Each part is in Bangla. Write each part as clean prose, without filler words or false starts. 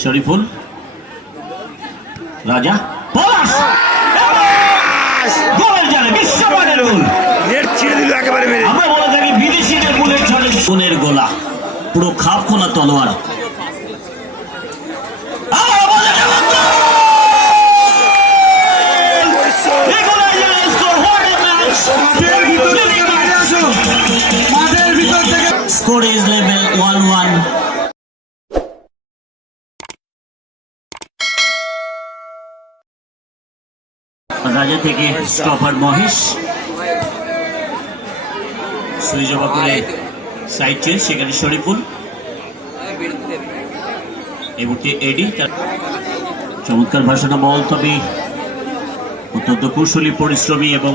শরীফুল রাজা পলাশ গোলের জালে বিশ্বমানের গোল। নেট ছিঁড়ে দিল একেবারে মেরে। আমরা বলে থাকি বিদেশিদের বুলেট ছড়ে সোনের গোলা, পুরো খাপ খোলা তলোয়ার। Score is level 1-1. রাজা থেকে স্টপার মহেশ সুইচ ওভার করে সাইড চেঞ্জ, সেখানে শরীফুল এই মুহূর্তে এডি চমৎকার ভাষণা বল, তবে অত্যন্ত কুশলী পরিশ্রমী এবং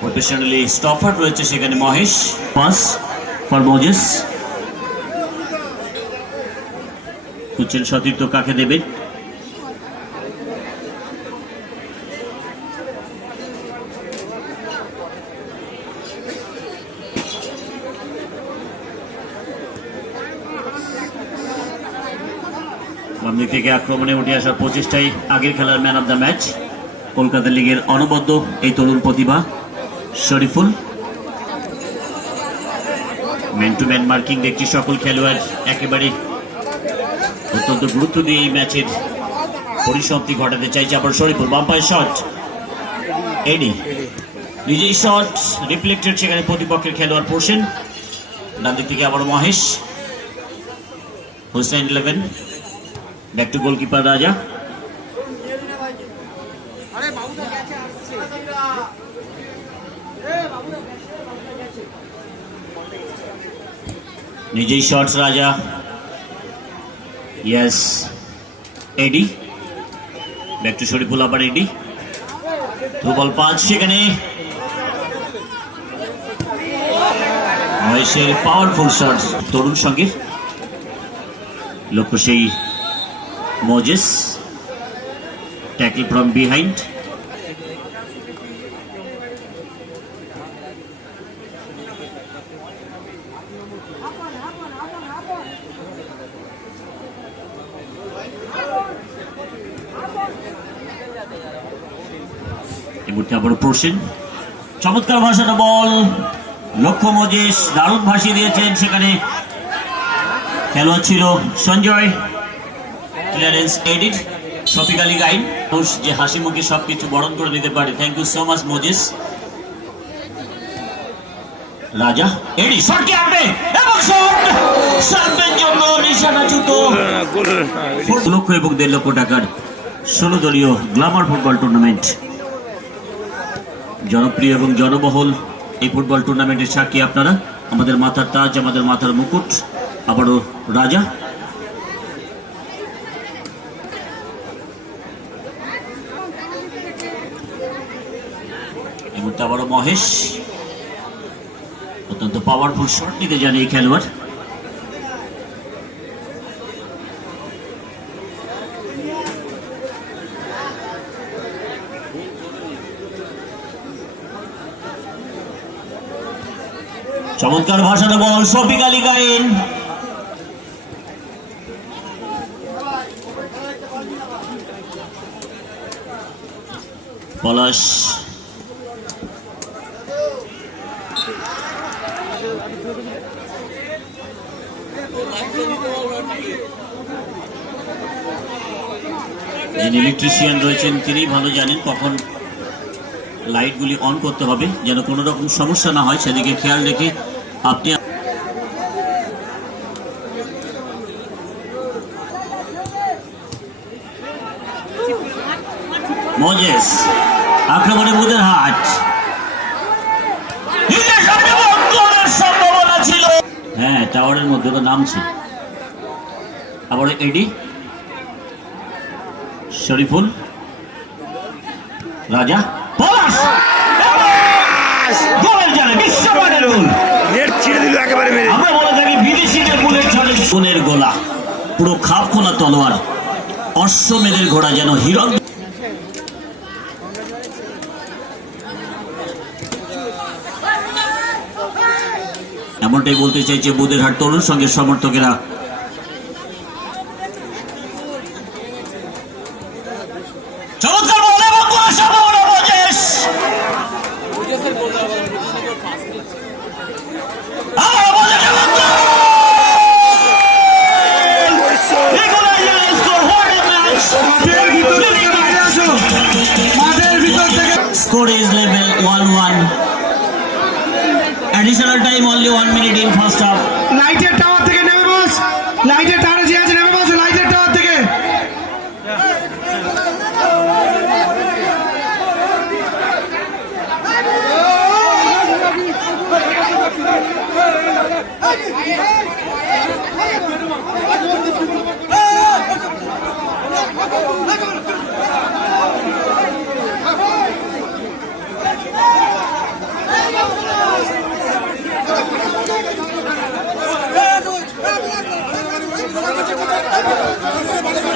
প্রফেশনালি স্টপার রয়েছে সেখানে মহেশ। পাস ফর মোজেস, খুঁজছেন সতীর্থ কাকে দেবেন। বাম দিক থেকে আক্রমণে উঠে আসার প্রচেষ্টাই আগের খেলার man of the match Kolkata লিগের অনবদ্য এই তরুণ প্রতিভা Shariful. Man to man marking দেখছি সকল খেলোয়াড় একেবারে অত্যন্ত গুরুত্ব দিয়ে এই ম্যাচের পরিসমাপ্তি ঘটাতে চাইছে। আবার শরীফুল বাম্পার শট, এডি নিজেই শট রিফ্লেক্টেড, সেখানে প্রতিপক্ষের খেলোয়াড় পড়ছেন। ডান দিক থেকে আবার Mahesh, Hussain 11 back to goalkeeper Raja. নিজেই shots Raja, yes Eddie back to Shariful, আবার এডি থ্রু বল পাঁচ, সেখানে মহেশের পাওয়ারফুল শট তরুণ সঙ্গে লক্ষ্য সেই মোজেস, ট্যাকল ফ্রম বিহাইন্ড। এই মুহূর্তে আবার প্রসেন, চমৎকার ভাষাটা বল, লক্ষ্য মোজেস দারুণ ভাসিয়ে দিয়েছেন, সেখানে খেলোয়াড় ছিল সঞ্জয়। ক্লিয়ারেন্স এডিট, শফিক আলী গাইন যে হাসি মুখে সবকিছু বরণ করে নিতে পারে। Thank you so much Moses. Raja Eddie শটকে আটবে এবং শট সামনের জন্য নিশানাচ্যুত। 1 লক্ষ এবং 1.5 লক্ষ টাকার 16 দলীয় গ্ল্যামার ফুটবল টুর্নামেন্ট, জনপ্রিয় এবং জনবহুল এই ফুটবল টুর্নামেন্টের সাক্ষী আপনারা। আমাদের মাথার তাজ, আমাদের মাথার মুকুট আবারও রাজা। এই মুহূর্তে আবারও মহেশ, অত্যন্ত পাওয়ারফুল শট নিতে জানে এই খেলোয়াড়। চমৎকার ভাষাটা বল, শফিক আলী গায়েন পলাশ, যিনি ইলেকট্রিশিয়ান রয়েছেন তিনি ভালো জানেন কখন লাইটগুলি অন করতে হবে যেন কোনো রকম সমস্যা না হয়, সেদিকে খেয়াল রেখে আপনি মোজেস আক্রমণে মুদের হাট, সম্ভাবনা ছিল, হ্যাঁ টাওয়ারের মধ্যে তো নামছে। আবার এডি শরীফুল রাজা পলাশ গোলের জালে বিশ্বমানের গোল। নেট ছিঁড়ে দিল একেবারে মেরে। আমরা বলে থাকি বিদেশিদের বুলেট ছড়ে সোনের গোলা, পুরো খাপ খোলা তলোয়ার। অশ্বমেধের ঘোড়া যেন হিরণ। এমনটাই বলতে চাইছে বুদেরহাট তরুণ সঙ্গে সমর্থকেরা।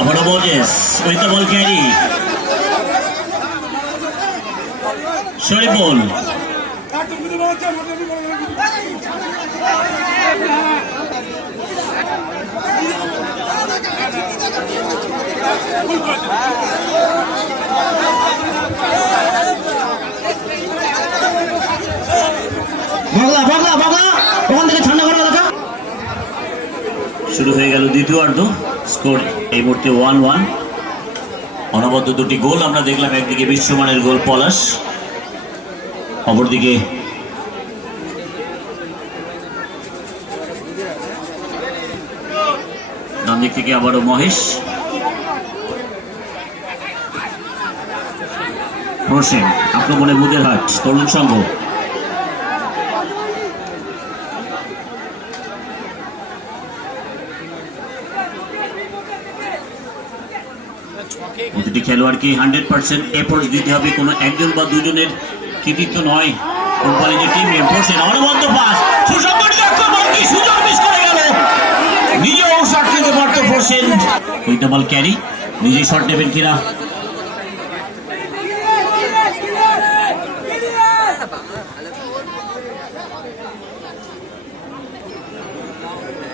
আবারও Moses with the ball carry, Shariful ওখান থেকে ঠান্ডা করা দেখা। শুরু হয়ে গেল দ্বিতীয়ার্ধ, স্কোর এই মুহূর্তে 1-1। অনবদ্য দুটি গোল আমরা দেখলাম, একদিকে বিশ্বমানের গোল পলাশ, অপরদিকে ডান দিক থেকে আবারও মহেশ, হোসেন, আক্রমণে বুদেরহাট তরুণ সংঘ, প্রতিটি খেলোয়াড়কে 100% এফোর্ট দিতে হবে, কোনো একজন বা দুজনের কৃতিত্ব নয়। কোম্পানি যে টিম হোসেন, অনবদ্য পাস, সুসংগঠিত আক্রমণ, কি সুযোগ মিস করে গেল, নিজেও শট নিতে পারত Hossain. With the ball carry, নিজেই শট নেবেন কিনা,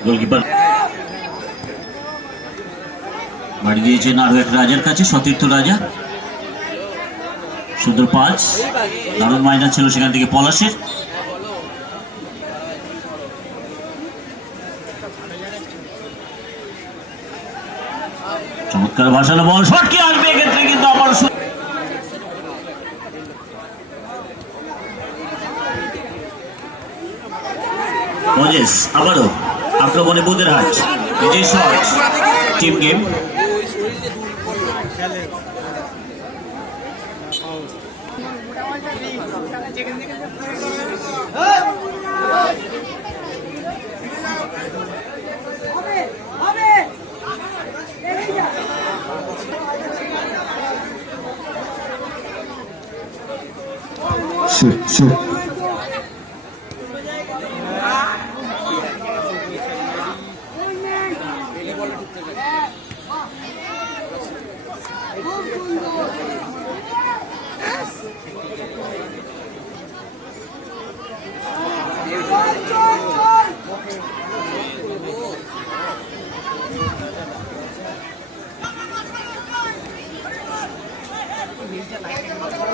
গোলকিপার বাড়ি দিয়েছেন আরো এক রাজার কাছে, সতীর্থ রাজা, সুন্দর পাঁচ, দারুণ মাইনাস ছিল সেখান থেকে পলাশের, চমৎকার ভাসানো বল, শট কি আসবে এক্ষেত্রে, কিন্তু আবার মজেস আবারও আক্রমণে বুদেরহাট, নিজের শট, টিম গেম,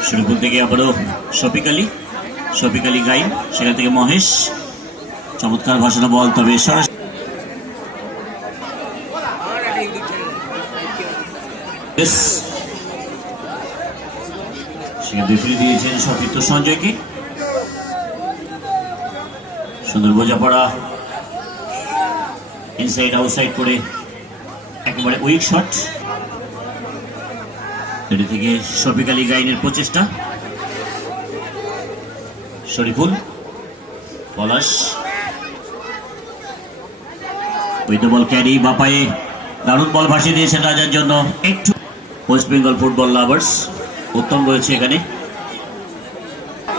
শরীফুল থেকে আবারও শফিক আলী গাইন, সেখান থেকে মহেশ, চমৎকার ভাসানো বল, তবে সরাসরি সেখানে বিফলে দিয়েছেন সতীর্থ সঞ্জয়কে, সুন্দর বোঝাপড়া, ইনসাইড আউটসাইড করে একেবারে উইক শট, এটি থেকে শফিক আলী গাইনের প্রচেষ্টা, শরীফুল, পলাশ, উইথ দ্য বল ক্যারি, বাপায়ে দারুণ বল ভাসিয়ে দিয়েছেন রাজার জন্য, একটু ওয়েস্ট বেঙ্গল ফুটবল লাভার্স উত্তম রয়েছে এখানে,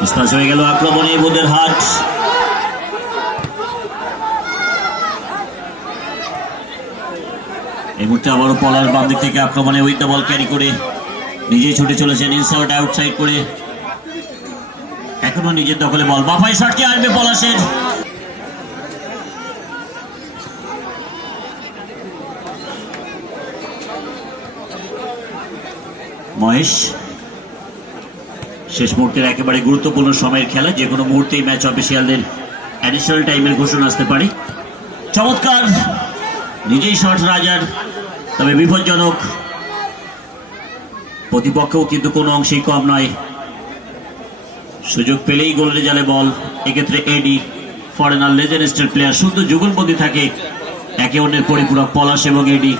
স্টার্ট হয়ে গেল আক্রমণে বুদেরহাট, এই মুহূর্তে আবারও পলাশ বাম দিক থেকে আক্রমণে উইথ দ্য বল ক্যারি করে নিজেই ছুটে চলেছেন ইনসাইড আউটসাইড করে, এখনো নিজের দখলে বল, বাফাই শটকে আসবে পলাশের, মহেশ, শেষ মুহূর্তের একেবারে গুরুত্বপূর্ণ সময়ের খেলা, যে কোনো মুহূর্তেই ম্যাচ অফিসিয়ালদের অ্যাডিশনাল টাইমের ঘোষণা আসতে পারে, চমৎকার নিজেই শট রাজার, তবে বিপজ্জনক, প্রতিপক্ষও কিন্তু কোনো অংশেই কম নয়, সুযোগ পেলেই গোলের জালে বল, এক্ষেত্রে এডি ফরেনার লেজেন্ডের প্লেয়ার, সুন্দর যুগলবন্দি থাকে একে অন্যের পরিপূরক পলাশ এবং এডি,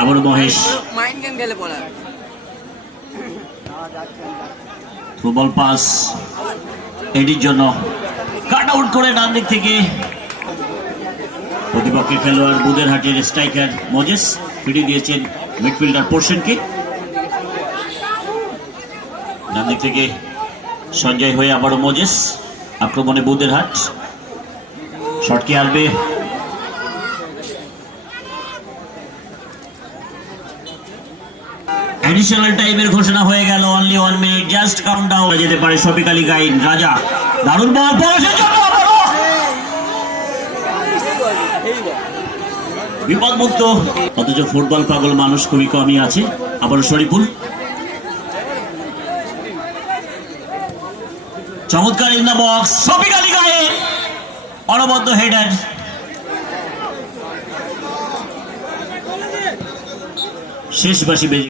আবারও মহেশ, থ্রু-বল পাস এডির জন্য, কাট আউট করে ডান দিক থেকে প্রতিপক্ষের খেলোয়াড় বুদেরহাটের স্ট্রাইকার মোজেস ফিরিয়ে দিয়েছেন মিডফিল্ডার পোর্শনকে, ডান দিক থেকে সঞ্জয় হয়ে আবারও মোজেস, আক্রমণে বুদেরহাট, শট কি আসবে, এডিশনাল টাইমের ঘোষণা হয়ে গেল। Only 1 minute, just count down. যেতে পারে শফিক আলী গাইন। রাজা দারুণ বল, প্রবেশের জন্য আবারও বিপদমুক্ত। অথচ ফুটবল পাগল মানুষ খুবই কমই আছে। আবারও শরীফুল, চমৎকার in the box. Shafiq Ali Gain অনবদ্য হেডার। শেষ বাসি বেজে